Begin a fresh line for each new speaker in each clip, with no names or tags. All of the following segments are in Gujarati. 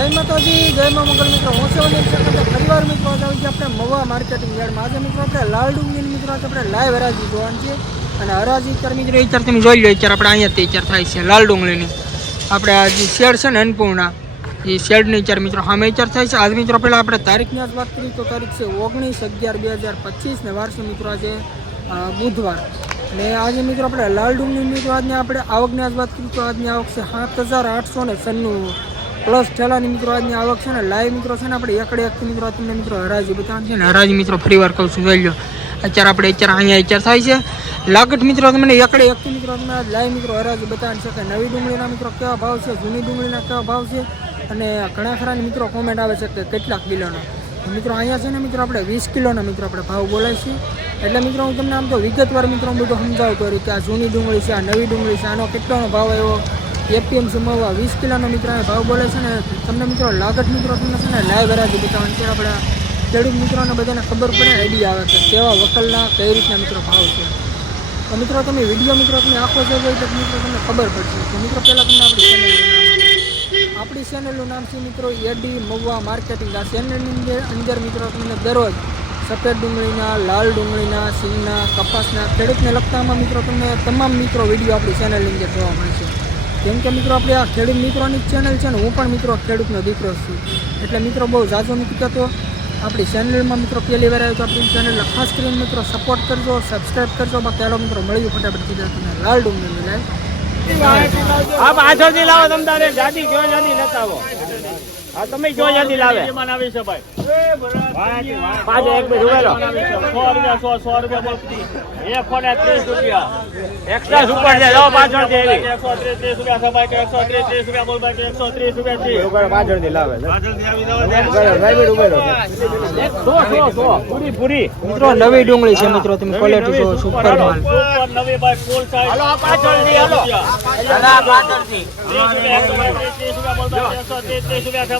જય માતાજી, જય મા મંગલ મિત્રો. હું છે અનિલ ચક્રવર્તી. ફરીવાર મિત્રો, આજે આવી આપણે મવા માર્કેટિંગ યાર્ડમાં. આજે મિત્રો આપણે લાલ ડુંગળી મિત્રો, આજે આપણે લાઈવ હરાજી જોવાની છે. અને હરાજી અત્યારે મિત્રો અત્યારે તમે જોઈ લો અત્યારે આપણે અહીંયા અત્યારે થાય છે, લાલ ડુંગળીની. આપણે જે શેડ છે ને અન્નપૂર્ણા, એ શેડની અત્યારે મિત્રો, સામે અત્યારે થાય છે. આજ મિત્રો, પહેલાં આપણે તારીખની આજ વાત કરીએ તો તારીખ છે ઓગણીસ અગિયાર બે હજાર પચીસ ને વારસો મિત્રો, આજે બુધવાર. ને આજે મિત્રો, આપણે લાલ ડુંગળી મિત્રો, આજની આપણે આવકની આજ વાત કરીએ તો આજની આવક છે સાત હજાર આઠસો ને સન્નું પ્લસ ઠેલાની મિત્રો, આજની આવક છે ને લાઈવ મિત્રો છે ને, આપણે એકડે એકથી મિત્રો તમને મિત્રો હરાજી બતાવવાનું છે ને, હરાજી મિત્રો ફરી વાર કહું છું, જોઈ લો અત્યારે આપણે અત્યારે અહીંયા અત્યારે થાય છે. લાગત મિત્રો, તમને એકડે એકથી મિત્રો, તમને લાઈવ મિત્રો હરાજી બતાવવાની છે કે નવી ડુંગળીના મિત્રો કેવા ભાવ છે, જૂની ડુંગળીના કેવા ભાવ છે, અને ઘણા ખરાની મિત્રો કોમેન્ટ આવે છે કે કેટલાક કિલોના. મિત્રો, અહીંયા છે ને મિત્રો, આપણે વીસ કિલોના મિત્રો, આપણે ભાવ બોલાય છે. એટલે મિત્રો, હું તમને આમ તો વિગતવાર મિત્રો બધું સમજાવતો કર્યું કે આ જૂની ડુંગળી છે, આ નવી ડુંગળી છે, આનો કેટલાનો ભાવ આવ્યો? એપીએમસી મવા વીસ કિલોનો મિત્રો ભાવ બોલે છે ને, તમને મિત્રો લાગત મિત્રો તમને છે ને લાઈવ હરાજી બતાવવાની છે. આપણે ખેડૂત મિત્રોને બધાને ખબર પડે આઈડિયા આવે કે કેવા વકલના, કઈ રીતના મિત્રો ભાવ છે. તો મિત્રો તમે વીડિયો મિત્રો તમે આખો જો હોય તો મિત્રો તમને ખબર પડશે. તો મિત્રો પહેલાં તમને આપણી ચેનલનું નામ આપણી ચેનલનું નામ છે મિત્રો એડી મવા માર્કેટિંગ આ ચેનલની અંદર મિત્રો તમને દરરોજ સફેદ ડુંગળીના, લાલ ડુંગળીના સિંગના કપાસના ખેડૂતને લગતામાં મિત્રો તમને તમામ મિત્રો વીડિયો આપણી ચેનલની અંદર જોવા મળશે. કેમ કે મિત્રો, આપણે આ ખેડૂત મિત્રોની ચેનલ છે ને, હું પણ મિત્રો ખેડૂતનો દીકરો છું. એટલે મિત્રો, બહુ ઝાઝો નથી કહેતો આપણી ચેનલમાં મિત્રો, પહેલી વાર આવ્યો તો આપણી ચેનલને ખાસ કરીને મિત્રો સપોર્ટ કરજો સબસ્ક્રાઈબ કરજો. બાકી ચાલો મિત્રો મળ્યું ફટાફટ કીધા તમને લાલ ડુંગળીની લાઈવ
આ પાછળથી લાવો તમ તારે જાતિ જો જાતિ લેતા આવો. હા તમે જો જાતિ લાવે.
આવી છે ભાઈ.
પાંચ એક બે રૂપિયા
સો રૂપિયા સો સો રૂપિયા એક ફોને ત્રીસ રૂપિયા.
એક્સ્ટ્રા સુપર છે. જો પાછળથી એવી.
એકસો ત્રીસ રૂપિયા છે કે એકસો ત્રીસ ત્રીસ રૂપિયા બોલ ભાઈ કે એકસો ત્રીસ રૂપિયા છે
ઉભેરો પાછળથી લાવે. ઉભેરો સાહેબ સો સો સો. પૂરી પૂરી.
મિત્રો નવી ડુંગળી છે મિત્રો. તમે ક્વોલિટી જો સુપર માલ
નવી ભાઈ ફૂલ સાઈઝ
હાલો, આ પાછળથી, હાલો. પાછળથી
ત્રીસ રૂપિયા એકસો ત્રીસ રૂપિયા બોલ ભાઈ એકસો ત્રીસ રૂપિયા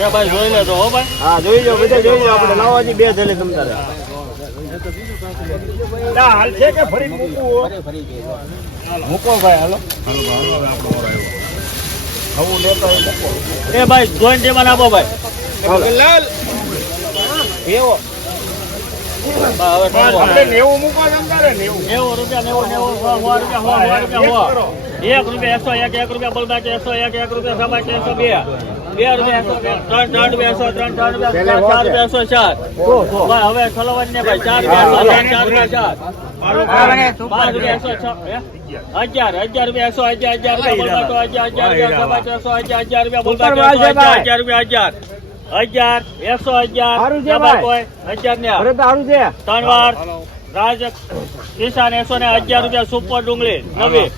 એ ભાઈ જોઈ લેજો હો ભાઈ.
હા જોઈ લો બધા જોઈ લો આપણે લાવો હજી બે થેલી તમ ના હાલ છે કે ફરી મૂકવું મૂકો ભાઈ હાલો.
એ ભાઈ જોઈન્ટ ટેબલ આપો ભાઈ.
લાલ. એવો.
બા, હવે
આપણે
સો રૂપિયા સો સો રૂપિયા સો. એક રૂપિયા એકસો એક એક રૂપિયા બોલતા કે એકસો એક એક રૂપિયા સભા કે એકસો બે. બે ત્રણ ચાર ચાર હવે ખલવાની ને ભાઈ ચાર ચાર? અગિયાર અગિયાર અગિયાર અગિયાર રૂપિયા અગિયાર રૂપિયા અગિયાર એકસો અગિયાર અગિયાર ને ત્રણ વાર. રાજ કિસાન એકસો ને અગિયાર રૂપિયા સુપર ડુંગળી. નવી.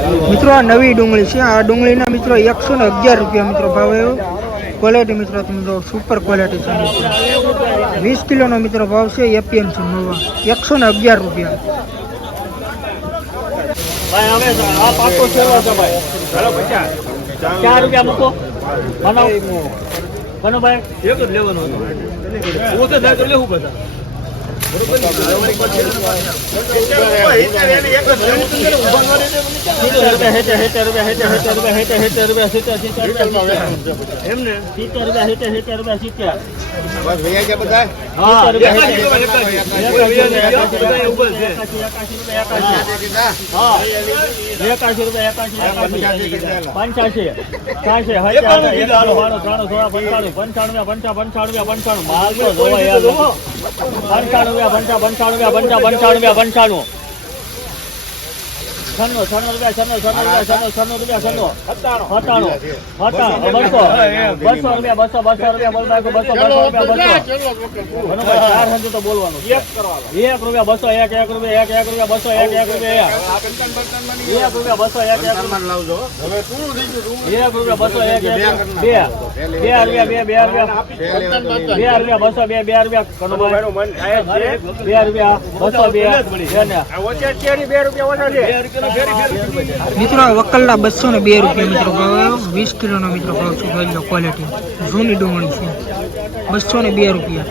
મિત્રો આ નવી ડુંગળી છે. આ ડુંગળીના મિત્રો એકસો ને અગિયાર રૂપિયા મિત્રો ભાવ એવો ક્વોલિટી મિત્રો તમે જો સુપર ક્વોલિટી છે વીસ કિલોનો મિત્રો ભાવ છે એપીએમસી નવા. એકસો ને અગિયાર રૂપિયા.
ભાઈ હવે આ પાકો છે ભાઈ. ચાર રૂપિયા મૂકો. બનાવો. બનો ભાઈ. એક જ લેવાનો હતો. હું થાય તો લેવું બધા પંચ્યાસી સોળા પંચાણું પંચાણું પંચા પંચાણું પંચાણું માલ તો જોવા યાર. પંચાણું પંચા પંચાણું પંચા પંચાણું પંચાણું. છન્નું છન્નું રૂપિયા છન્નું છન્નું રૂપિયા છન્નું છન્નું રૂપિયા છન્નું. સત્તાણું. સત્તાણું. બસો બસો. રૂપિયા બસો બસો રૂપિયા બોલ બાકી બસો બસો રૂપિયા બસો. હનુભાઈ ચાર હંજુ તો બોલવાનું એક રૂપિયા બસો એક એક રૂપિયા એક એક રૂપિયા બસો એક એક રૂપિયા એક. રૂપિયા બસો એક એક એક રૂપિયા બસો એક એક બે બે. રૂપિયા બે બે રૂપિયા. બે રૂપિયા બસો બે બે રૂપિયા. બે રૂપિયા બસો બે. બે ને.
ઓછા બે રૂપિયા ઓછા છે.
મિત્રો વકલના બસો ને બે રૂપિયા મિત્રો ભાવ વીસ કિલોનો મિત્રો ભાવ છે જોઈ લો ક્વોલિટી જૂની ડુંગળી છે. બસો ને બે રૂપિયા.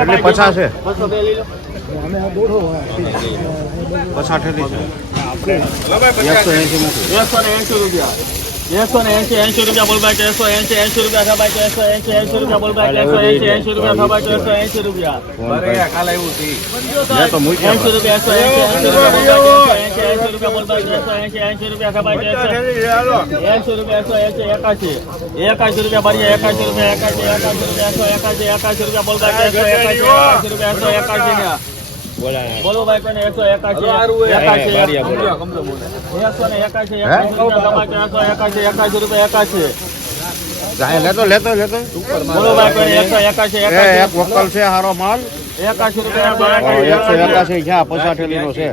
એટલે પચાસ છે? પચાસ એકસો એંસી
રૂપિયા. એકસો ને એંશી એંશી રૂપિયા બોલ બાય એકસો એંશી એંશી રૂપિયા થબાય એકસો એંશી એંશી રૂપિયા બોલ બાય એકસો એંશી એંશી રૂપિયા થબાય એકસો એંશી રૂપિયા એંશી રૂપિયા એકસો એંશી એંશી રૂપિયા બોલ બાય એકસો એંશી એંશી રૂપિયા થબાય એકસો એંશી રૂપિયા એકસો એંશી એકાશી એકાશી રૂપિયા ભરીએ એકાશી રૂપિયા એકાશી એકાશી રૂપિયા એકસો એકાશી એકાશી રૂપિયા બોલ બાય એકસો એકાશી એકાશી રૂપિયા એકસો એકાશી ને બોલો ભાઈ કોને
લેતો લેતો લેતો.
બોલો ભાઈ કોને
એક વકલ છે હારો માલ.
એકાશી રૂપિયા
છે પચાસ છે.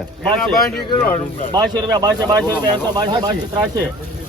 બાસી રૂપિયા બાસી બાસી રૂપિયા એકસો બાસી બાસી ત્રાસી.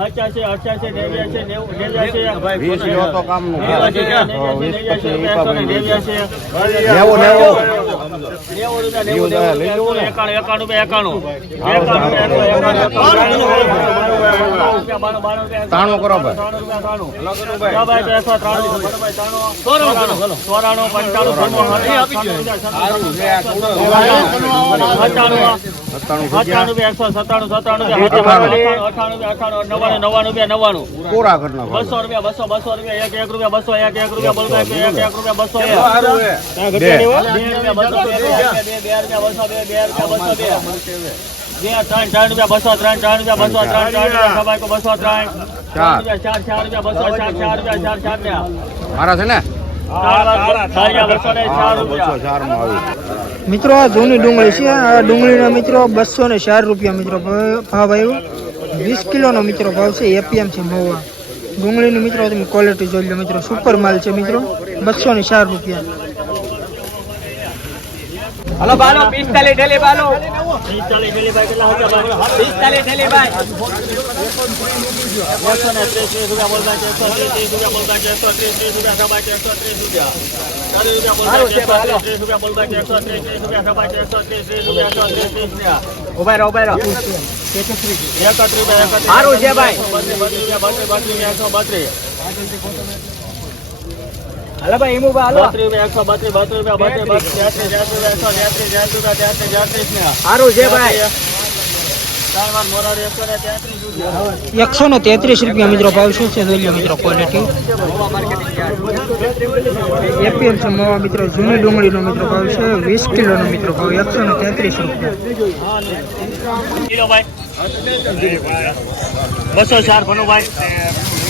પચાસી અઠ્યાસી નેવ્યાસી. ત્રાણું ત્રાણું. ચોરાણું, ચોરાણું, પંચાણું, બસો રૂપિયા બસો બસો રૂપિયા એક એક રૂપિયા બસો એક એક રૂપિયા એક એક રૂપિયા બસો
બે
રૂપિયા બસો બે રૂપિયા, બસો બે બે રૂપિયા. બસો બે ત્રણ ત્રણ રૂપિયા બસો ત્રણ ત્રણ રૂપિયા બસો ત્રણ ત્રણ રૂપિયા સભાઈ કો બસો ત્રણ.
ચાર.
રૂપિયા ચાર ચાર રૂપિયા બસો ચાર ચાર રૂપિયા ચાર ચાર રૂપિયા.
મારા છે ને?
મિત્રો આ જૂની ડુંગળી છે. આ ડુંગળીના મિત્રો બસો ને ચાર રૂપિયા મિત્રો ભાવ ભાવ આવ્યો. વીસ કિલોનો મિત્રો ભાવ છે. એપીએમ છે મહુવા ડુંગળીની મિત્રો તમે ક્વોલિટી જોઈ લો મિત્રો. સુપર માલ છે મિત્રો. બસો ને ચાર રૂપિયા.
હલો બાલો પિસ્તાલીસ ઠેલી બાલો
પિસ્તાલીસ ભાઈ કેટલા હતા
પિસ્તાલીસ ઠેલી ભાઈ.
એકસો ને ત્રીસ રૂપિયા બોલતા છે ત્રીસ રૂપિયા બોલતા ચારસો ત્રીસ રૂપિયા સભાઈ છે ત્રીસ રૂપિયા. ચાલીસ રૂપિયા બોલતા ત્રીસ રૂપિયા છે એકસો ત્રીસ રૂપિયા સભાઈ છે ત્રીસ રૂપિયા
ઊભા રહો ઊભા રહો. સારું છે ભાઈ.
બત્રીસ બત્રીસ રૂપિયા બત્રીસ એકસો બત્રીસ.
હાલો ભાઈ હિમુ ભાઈ હાલો.
બત્રીસ રૂપિયા એકસો બત્રીસ બત્રીસ રૂપિયા બત્રીસ બત્રીસ. તેત્રીસ તેત્રીસ રૂપિયા એકસો ને તેત્રીસ રૂપિયા.
મિત્રો ભાવ શું છે જોઈએ મિત્રો ક્વોલિટી એપીએમસી છે મિત્રો જૂની ડુંગળીનો મિત્રો ભાવ છે વીસ કિલોનો મિત્રો ભાવ એકસો ને તેત્રીસ રૂપિયા.
બસો ચાર ભનો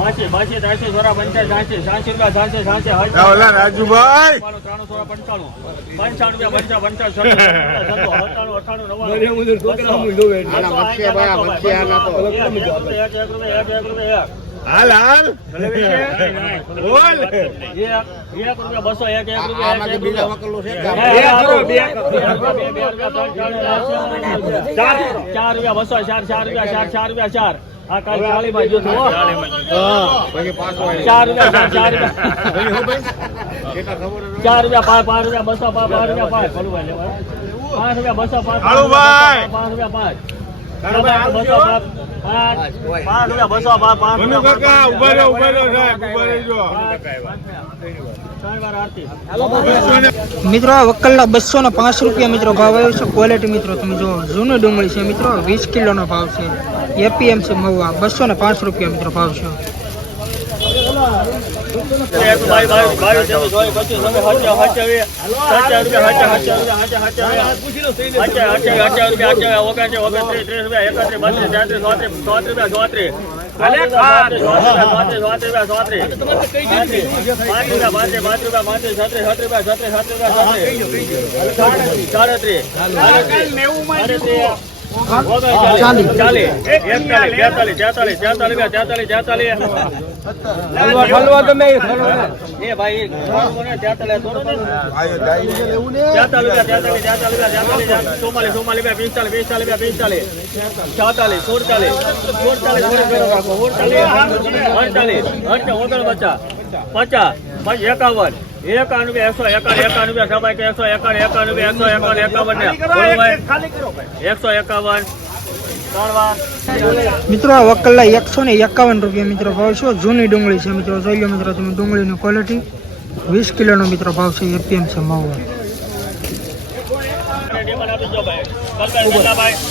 રૂપિયા બાસી સોળા રૂપિયા
રાજુભાઈ
સોળા પંચાણું પંચાણું રૂપિયા એક
હાલ હાલ બોલ
રૂપિયા બસો રૂપિયા ચાર રૂપિયા બસો ચાર ચાર રૂપિયા ચાર ચાર રૂપિયા ચાર કાલ ચાલી. ચાર રૂપિયા ચાર ચાર રૂપિયા ચાર રૂપિયા પાંચ પાંચ રૂપિયા બસો પાંચ પાંચ રૂપિયા પાંચ. ભલું ભાઈ. પાંચ રૂપિયા બસો પાંચ પાંચ રૂપિયા પાંચ. પાંચ પાંચ રૂપિયા બસો પાંચ પાંચ રૂપિયા
ઊભા રહો ઊભા રહો સાહેબ ઊભા રહેજો
ત્રણ વાર આરતી
મિત્રો આ વકલના બસો ને પાંચ રૂપિયા મિત્રો ભાવ આવ્યો છે ક્વોલિટી મિત્રો તમે જો જૂની ડુંગળી છે મિત્રો વીસ કિલોનો ભાવ છે એપીએમસી મહુવા બસો ને પાંચ રૂપિયા મિત્રો ભાવ છે
સાડત્રીસ ચાલીસ ચાલીસ એકતાલીસ બેતાલીસ તેતાલીસ તેતાલીસ તેતાલીસ તેતાલીસ
હલવા તમે
એ ભાઈ ચુમ્માલીસ ચુમ્માલીસ પિસ્તાલીસ પિસ્તાલીસ પિસ્તાલીસ. છાતાલીસ સુડતાલીસ સુડતાલીસ અડતાલીસ અડતાલીસ પચાસ પછી એકાવન. એકાણું એકસો એકાવન એકાણું સભાઈ કે એકસો એકાવન એકાણું એકસો એકાવન એકાવન એકસો એકાવન
મિત્રો આ વકલના એકસો ને એકાવન રૂપિયા મિત્રો ભાવ છે. જૂની ડુંગળી છે મિત્રો. જોઈ લો મિત્રો તમે ડુંગળીની ક્વોલિટી વીસ કિલોનો મિત્રો ભાવ છે. એપીએમસી છે
ડિમાન્ડ આપી દો ભાઈ. કલકાઈ જતા ભાઈ છ.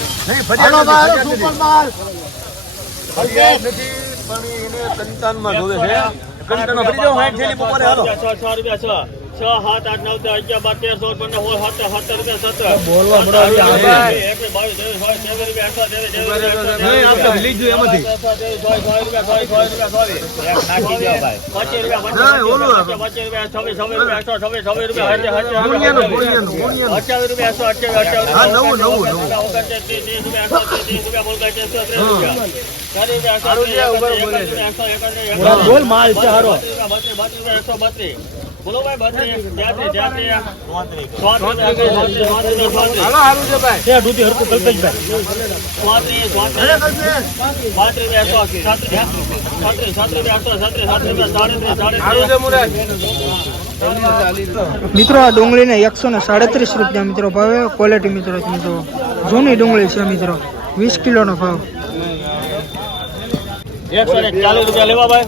છ રૂપિયા છ સાત આઠ નવ દસ અગિયાર બાર તેર ચૌદ પંદર સોળ સત્તર સત્તર રૂપિયા સત્તર બોલવા સોળ સોળ સોળ બોલ માલ છે હારો બત્રીસ બત્રીસ એકસો બત્રીસ બોલો ભાઈ છે દૂધી હરકું કલ્પેશભાઈ.
મિત્રો આ ડુંગળીને એકસો ને સાડત્રીસ રૂપિયા મિત્રો ભાવે. ક્વોલિટી મિત્રો મિત્રો. જૂની ડુંગળી છે મિત્રો. વીસ કિલોનો ભાવ.
એકસો ને ચાલીસ રૂપિયા લેવા ભાઈ.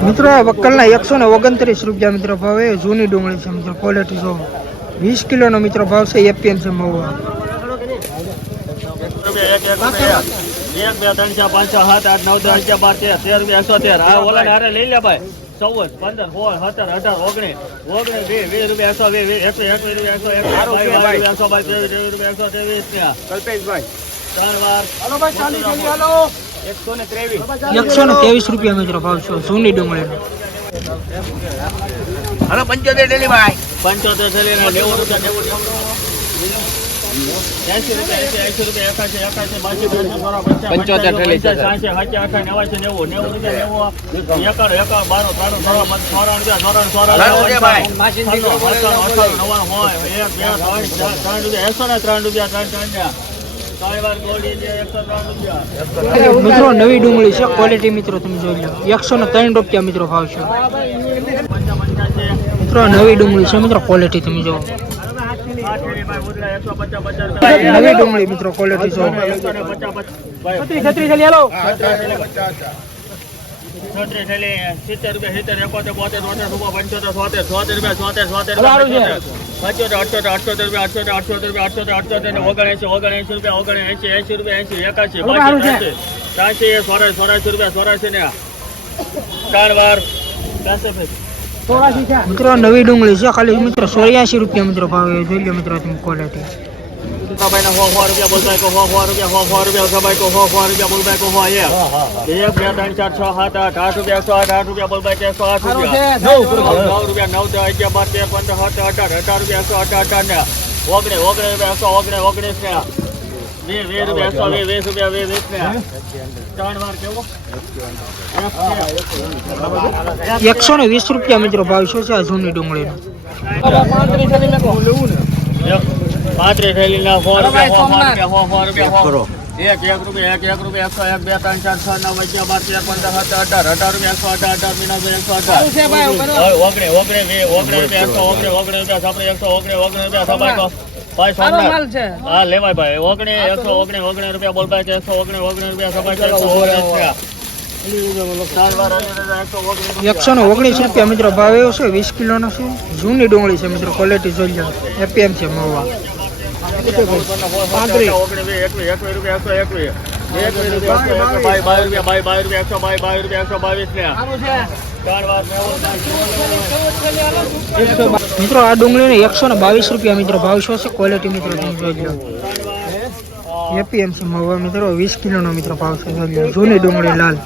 મિત્રો વક્કલના એકસો ને ઓગણત્રીસ રૂપિયા મિત્રો ભાવે જૂની ડુંગળી છે મિત્રો ક્વોલિટી જો. વીસ કિલોનો મિત્રો ભાવ છે એપીએમસી મહુવા
એક બે ત્રણ ચાર પાંચ છ સાત આઠ નવ દસ અગિયાર બાર તેર તેર રૂપિયા એકસો તેર હા ઓલા હારે લઈ લે ભાઈ ચૌદ પંદર સોળ સત્તર અઢાર ઓગણીસ ઓગણીસ બે વીસ રૂપિયા એકસો વીસ એકસો એકવીસ રૂપિયા એકસો એકવીસ એકસો બાવીસ ત્રેવીસ રૂપિયા એકસો ત્રેવીસ રૂપિયા
કલ્પેશભાઈ
ત્રણ વાર
ત્રેવીસ
એકસો ને ત્રેવીસ. રૂપિયા મિત્રો ભાવ છો જૂની ડુંગળીનો.
હલો પંચોતેર ડેલી ભાઈ.
પંચોતેર થેલી ને નેવું રૂપિયા નેવું
પંચોતેર
બારો ત્રાણું સોળા મત સોળા રૂપિયા ત્રણ રૂપિયા
મિત્રો નવી ડુંગળી છે ક્વોલિટી મિત્રો તમે જોઈ લો. એકસો ને ત્રણ રૂપિયા મિત્રો ભાવ છે. મિત્રો નવી ડુંગળી છે મિત્રો ક્વોલિટી તમે
રૂપિયા
નવી ડુંગળી મિત્રો ક્વોલિટી જો છત્રીસ છત્રીસ હેલો.
છત્રીસ સિત્તેર રૂપિયા સિત્તેર એકોતેર બોતેર રૂપિયા પંચોતેર સોતેર સોતેર રૂપિયા સોતેર સોતેર રૂપિયા પંચોતેર અઠ્યોતેર અઠ્યોતેર રૂપિયા અઠ્યોતર ને ઓગણએંસી ઓગણએંસી રૂપિયા ઓગણએંસી એંસી રૂપિયા એંસી એકાસી બાસી ત્રાસી ત્રાસી સોરાસી સોરાસી રૂપિયા સોરાસી ને ત્રણ વાર.
મિત્રો નવી ડુંગળી છે ખાલી. મિત્રો સોળ્યાસી રૂપિયા મિત્રો ભાવ જોઈ લો મિત્રો તમે ક્વોલિટી
ભાઈ સો સો રૂપિયા બોલભાઈ કો સો સો રૂપિયા સો સો રૂપિયા સભાઈ કો સો સો રૂપિયા બોલભાઈ કો સો એક એક બે ત્રણ ચાર છ સાત આઠ આઠ રૂપિયા એકસો આઠ આઠ રૂપિયા બોલભાઈ કે એકસો આઠ રૂપિયા નવ રૂપિયા નવ દસ અગિયાર બાર તેર પંદર સત્તર અઢાર અઢાર રૂપિયા એકસો અઢાર અઢાર ને ઓગણીસ ઓગણીસ રૂપિયા એકસો ઓગણીસ ઓગણીસ ને વીસ વીસ રૂપિયા એકસો વીસ વીસ રૂપિયા વીસ વીસ ને ત્રણ વાર કેવો
એકસો ને વીસ રૂપિયા મિત્રો ભાવ શું છે આ જૂની ડુંગળીનો
પાંત્રીસ થેલી ના સો રૂપિયા સો રૂપિયા સો સો રૂપિયા સો. એક એક રૂપિયા એક એક રૂપિયા એકસો એક બે ત્રણ ચાર છ નવ અગિયાર બાર તેર પંદર સત્તર અઢાર અઢાર રૂપિયા એકસો અઢાર અઢાર મીના એકસો અઢાર. ઓગણે ઓગણે વી ઓગણે રૂપિયા એકસો ઓગણે ઓગણે રૂપિયા સાપડે એકસો ઓગણે ઓગણે રૂપિયા સબાઈ ભાઈ સોમનાથ. હા લેવાય ભાઈ ઓગણે એકસો ઓગણે ઓગણે રૂપિયા બોલભાઈ છે એકસો ઓગણે ઓગણે રૂપિયા સબાઈ છે. એકસો ઓગણે. એકસો
ને ઓગણીસ રૂપિયા મિત્રો ભાવ એવો છે વીસ કિલોનો છે. જૂની ડુંગળી છે મિત્રો ક્વોલિટી જોઈ લો. એપીએમ છે મહુવા મિત્રો આ ડુંગળી એકસો ને બાવીસ રૂપિયા મિત્રો ભાવ શું છે? ક્વોલિટી મિત્રો એપીએમસી માં મિત્રો? વીસ કિલોનો મિત્રો ભાવ છે. જૂની ડુંગળી લાલ.